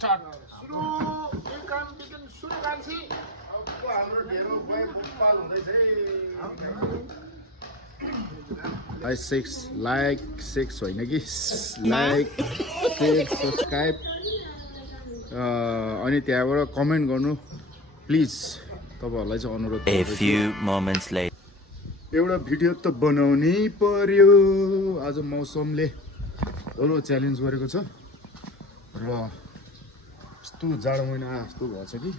start सुरु यो काम बिगिन सुरु गान्छी अब हाम्रो ढेरो गए बुकपाल हुँदैछ है 6 लाइक 6 होइन कि लाइक शेयर सब्स्क्राइब अनि त्यहाँबाट कमेन्ट गर्नु प्लिज तपाईहरुलाई चाहिँ अनुरोध A few moments later एउटा भिडियो त बनाउनै पर्यो आज मौसमले थोरो च्यालेन्ज गरेको छ र यस्तो जाडो महिना जस्तो भएछ कि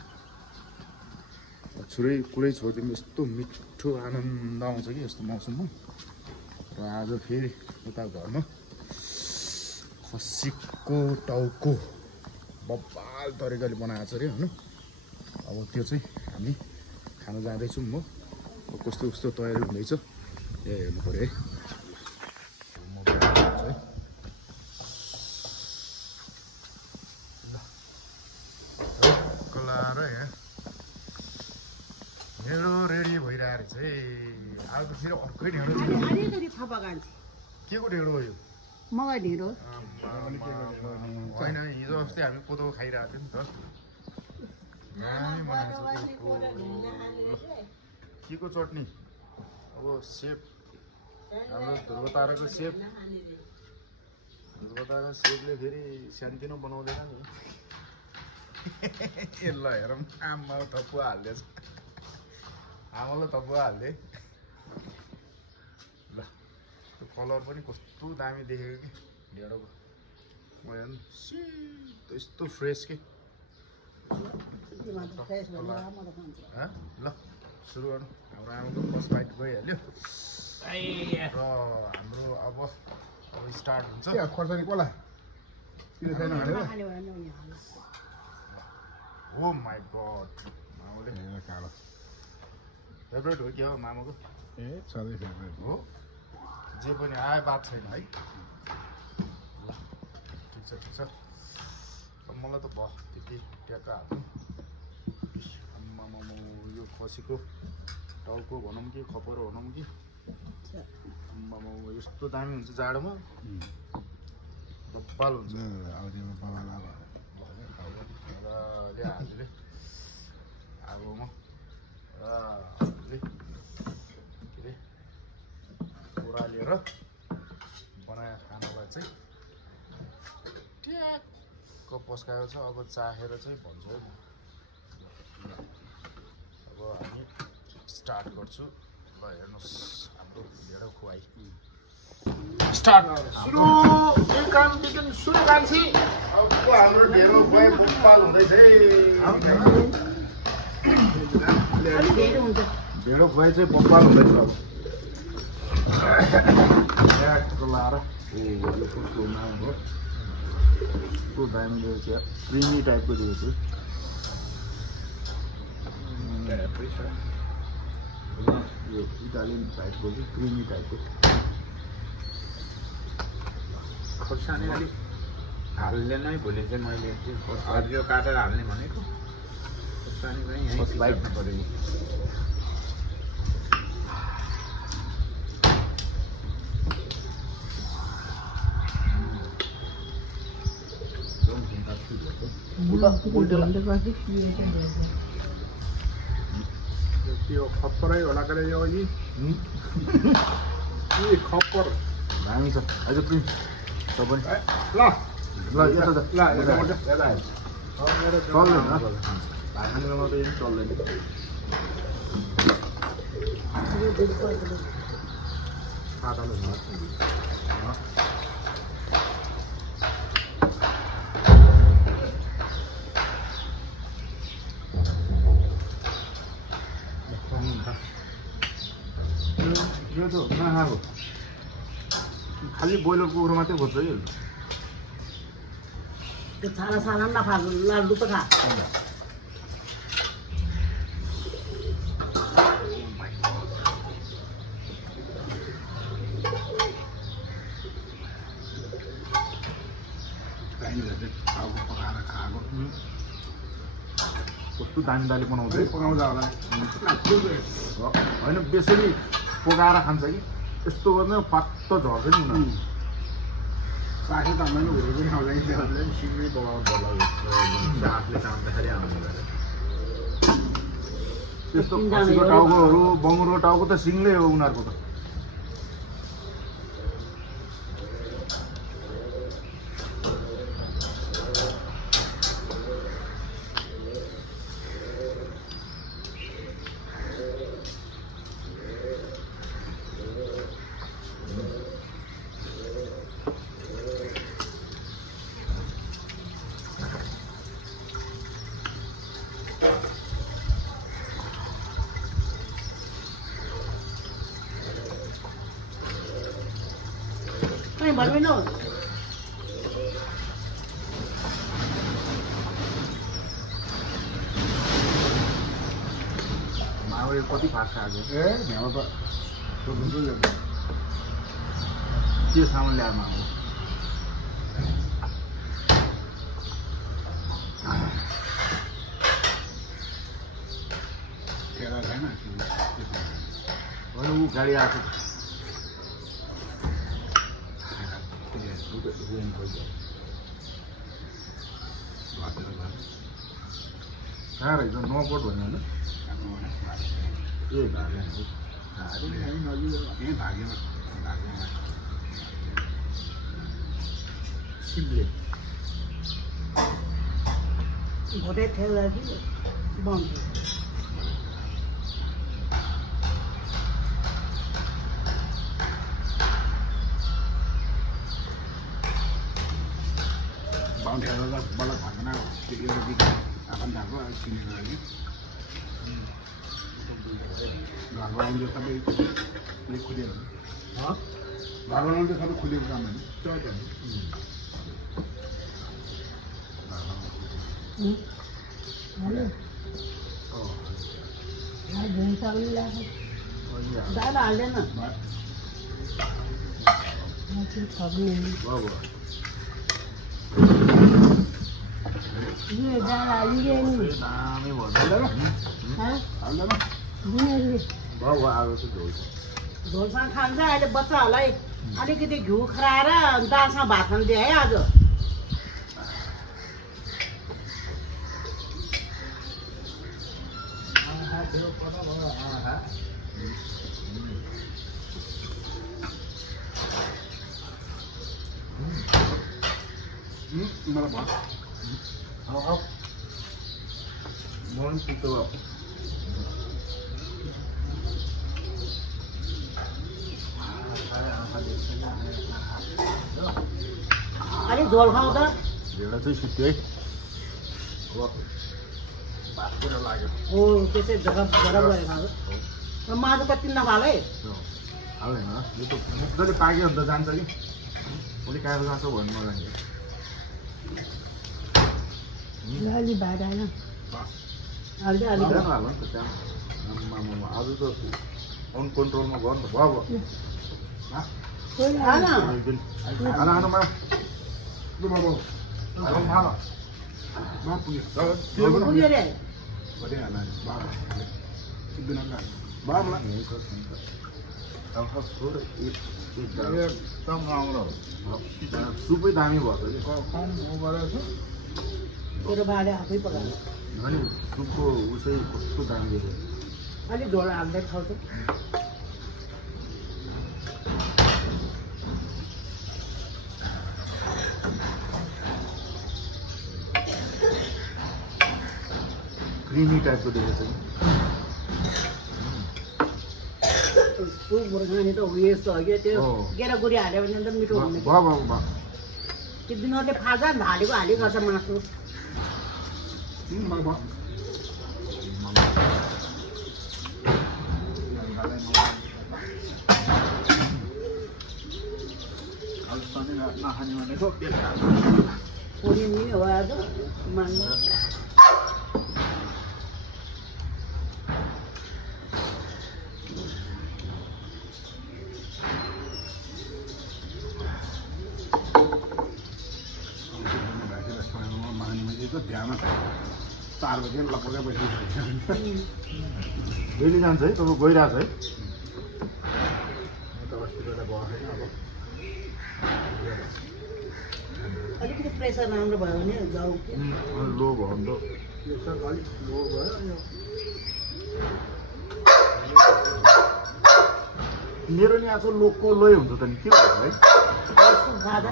छुरै कुरै छोडिदिनु यस्तो मिठो आनन्द आउँछ कि यस्तो मौसममा र आज फेरि उता घरमा खसीको टाउको बब्बाल तरिकाले बनाएको छ अरे हैन अब त्यो चाहिँ हामी खान जाँदैछौँ म कस्तो कस्तो तयारी हुँदैछ हेर्नु पर्यो है कलाएर यहाँ ढेँडो रेडी भइरहेको रहेछ है आज त फेरि अर्कै ढेँडो के को ढेँडो हो यो मकै ढेँडो होइन हिजो अस्ति हामी कोदो खाइरहेको थियौँ नि त दामी बनाएको छ के को चटनी अब सेप हाम्रो ध्रुवताराको सेप सेपले फेरि सानोतिनो बनाउँदैन नि ल हेरौँ आमालाई थपुवा हाल्दैछ आमालाई थपुवा हाल्दे ल त्यो कलर पनि कस्तो दामी देखेको कि ढेँडोको म हेर्नु यस्तो फ्रेस के ल सुरु गर्नु हाम्रो आमाको फर्स्ट बाइट गइहाल्यो र हाम्रो अब स्टार्ट हुन्छ खोर्सानी कोला किन छैन ओ माई गड मामुले कालो फेभरेट हो कि हो मामुको ए सधैँ फेभरेट हो जे पनि आयो बात छैन है ठिक छ मलाई त भयो त्यति ट्याक्का हाल्नु आम्मामा यो खसीको टाउको भनौँ कि खपरो भनौँ कि आम्मामा यस्तो दामी हुन्छ जाडोमा बब्बाल हुन्छ हाल्ने अब म के अरे ओह्रालेर बनाएर खानलाई चाहिँ ट्याक्क पस्काएको छ अब चाहेर चाहिँ भन्छु है अब हामी स्टार्ट गर्छु ल हेर्नुहोस् हाम्रो ढेँडो खुवाई स्टार्ट सुरु यो काम बिगिन सुरु गान्छी अब हाम्रो ढेँडो खुवाई बुकपाल हुँदैछ ढेँडो खुवाई चाहिँ बब्बाल हुँदैछ अब ट्याक्क लाएर यो कस्तो नाम हो कस्तो दामी दिएको छ क्रिमी टाइपको दिएको छु यो इटालियन टाइपको चाहिँ क्रिमी टाइपको खोर्सानी अलिक हाल्ने नै भोलि चाहिँ मैले हरियो काटेर हाल्ने भनेको खोर्सानी पनि यहीँ बाइट्नु पऱ्यो त्यो खप्परै होला करे यो अघि के खप्पर दामी छ अझ क्रिम छ पनि ल ल यता ल चल्दैन हामीमा त यही चल्दैन यो त नखाएको खालि बोइलर कुखुरा मात्रै खोज्छ कि त्यो छाना छाना नखा लाडु त खा कस्तो दामी दाली बनाउँछ पकाउँछ होला होइन बेसरी पकाएर खान्छ कि यस्तो गर्नु फाट्ट झर्छ नि उनीहरू साथी त मैले हुँदै पनि आउँदैन सिक्नै पकाउनु पर्ला आफूले चाहँदाखेरि आउने गरेर त्यस्तो खसीको टाउकोहरू बङ्गुरो टाउको त सिङ्गलै हो उनीहरूको त कहीं भर में ना हो माउले कति फाट्छ आज ए भ्यामा त के सामान ल्याएर माउ केरा छैन ऊ गाडी आएको कहाँ रहेछ नकोट भन्यो होइन ए सिम्पले भोटे ठेला कि बंद बाउन्डीहरू त बल्ल घरमा एउटा बिटा आफन्ताको चिनेर अलिक घरमा आउँदा सबै खुलेको घरमा आउँदा सबै खुलेको काम होइन दाल हाल्दैन ये दाल हालिदिए नि दामी भयो हाल्दैन भयो आएको चाहिँ झोल झोलसँग खान्छ अहिले बच्चाहरूलाई अलिकति घिउ खराएर दालसँग भात खान्थ्यो है आज मलाई भयो मन पितो भयो अलिक झोल खाऊ त भेडा चाहिँ सुत्यो है भाततिर लाग्यो हो त्यसै जग्गा जग्गा गएर खाऊ र मासु कति नखाल है हाल्दैन यो त मजाले पाक्यो भने त जान्छ कि भोलि काएर जान्छ भन्नु मलाई अलि भात हाल्न हाल्दै अलिक हाल्नु नि त त्यहाँ आज त अनकन्ट्रोलमा गर्नु त भयो खान खाना खानुमा पुग्यो रे एकदम राम्रो सुपै दामी भयो त तेरो भाँडे आफै पकायो अनि सुपको उसै कस्तो दामी देख्यो अलिक झोल हाल्दै खाउँछ क्रिमी टाइपको देखेको छ कि सुपहरू खाने त उयो यस्तो हो क्या त्यो गेडागुडी हाल्यो भने त मिठो हुने भयो त्यो बिनोदले फाल्छ नि हालेको हाली गर्छ मासु नखाने भनेको पोरी नि हो आज मान्नु ध्यान 4 बजे लगभग डेली जान्छ है तपाईँ गइरहेको छ है अलिकति प्रेसर राम्रो भयो भने जाऊ के लो भयो भने त प्रेसर अलिक लो भयो यो मेरो नि आजको लोकको लोय हुन्छ त नि के भयो है यसको खाँदा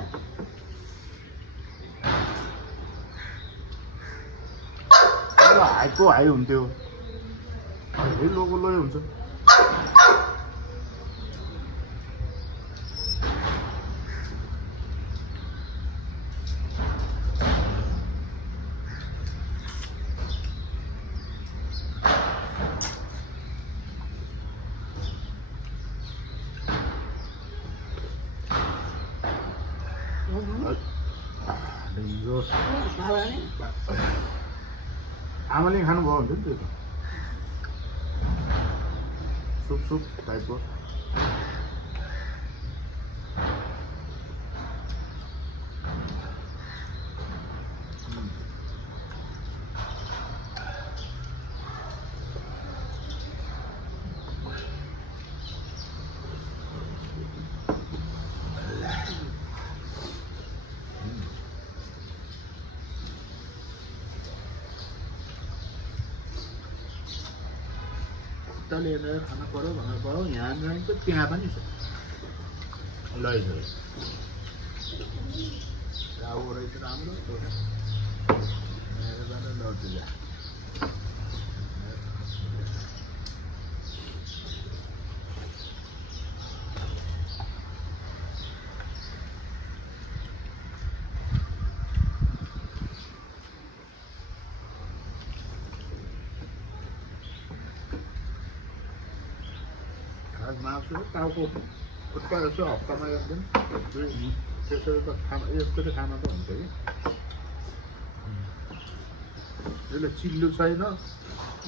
हाईको हाई हुन्थ्यो है लोको लोय हुन्छ आमाले खानुभयो हुन्थ्यो नि त्यो त सुप सुप टाइपको लिएर खानु पर्यो भन्नु पर्यो यहाँ चाहिँ त्यहाँ पनि छ लैजाऊ अब रहेछ राम्रो मेरो जानु लड्छु जा मासु टाउको खुट्टा यसो हप्तामा एक दिन त्यसरी त खाना यस्तो त खाना त हुन्छ कि यसले चिल्लो छैन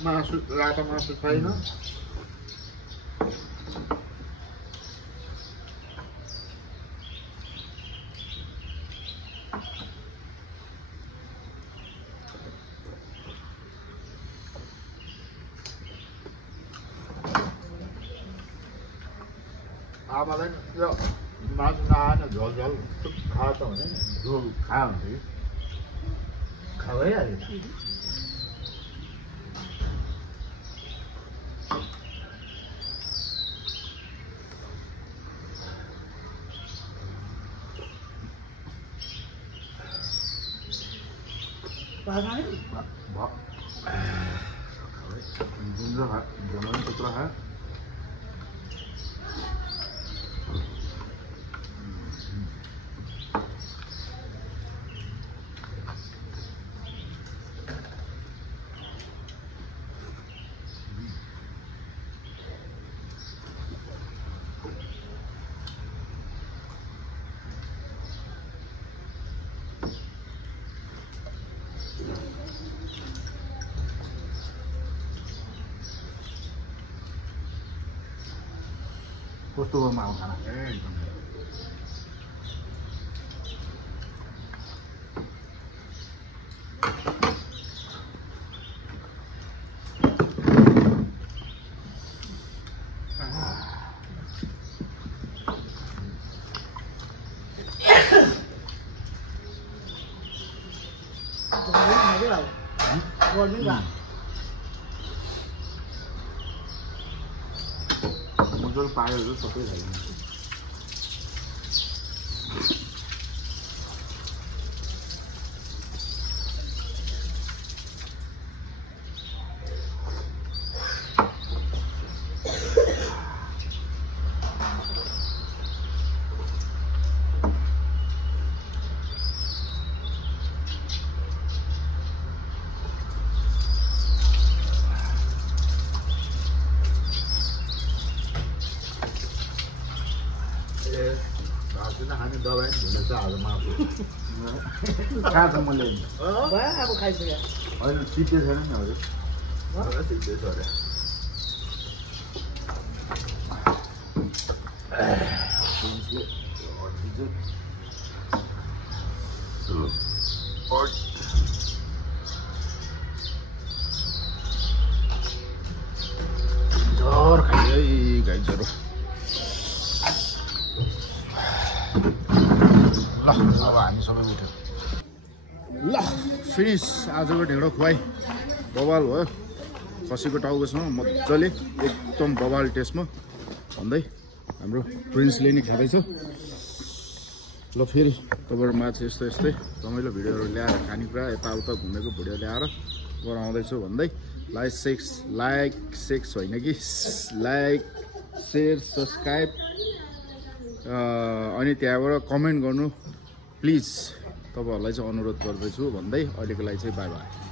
मासु रातो मासु छैन आमालाई यो मासु नआएन झोल झोल खायो त भने झोल खायो भने कि खायो भइहाल्यो जुन टुक्रा खायो कस्तो भयो माउ खाना एकदम मजाले पायोहरू सबै खाइन्छ हामी दबाई भुलेछ आज मासु कहाँ छ मैले अब खाइसक्यो होइन सिद्धे छैन नि हजुर सिद्धे छ अरे डर खायो है गाई चरो ल अब हामी सबै उठ्यो ल फिनिस आजको ढेँडो खुवाई बवाल भयो खसीको टाउकोसँग मजाले एकदम बवाल टेस्टमा भन्दै हाम्रो प्रिन्सले नि खाँदैछ ल फेरि तपाईँहरू माछा यस्तै रमाइलो भिडियोहरू ल्याएर खानेकुरा यताउता घुमेको भिडियो ल्याएर गराउँदैछु भन्दै लाइक होइन कि लाइक सेयर सब्सक्राइब अनि त्यहाँबाट कमेन्ट गर्नु प्लिज तपाईँहरूलाई चाहिँ अनुरोध गर्दैछु भन्दै अहिलेको लागि चाहिँ बाई बाई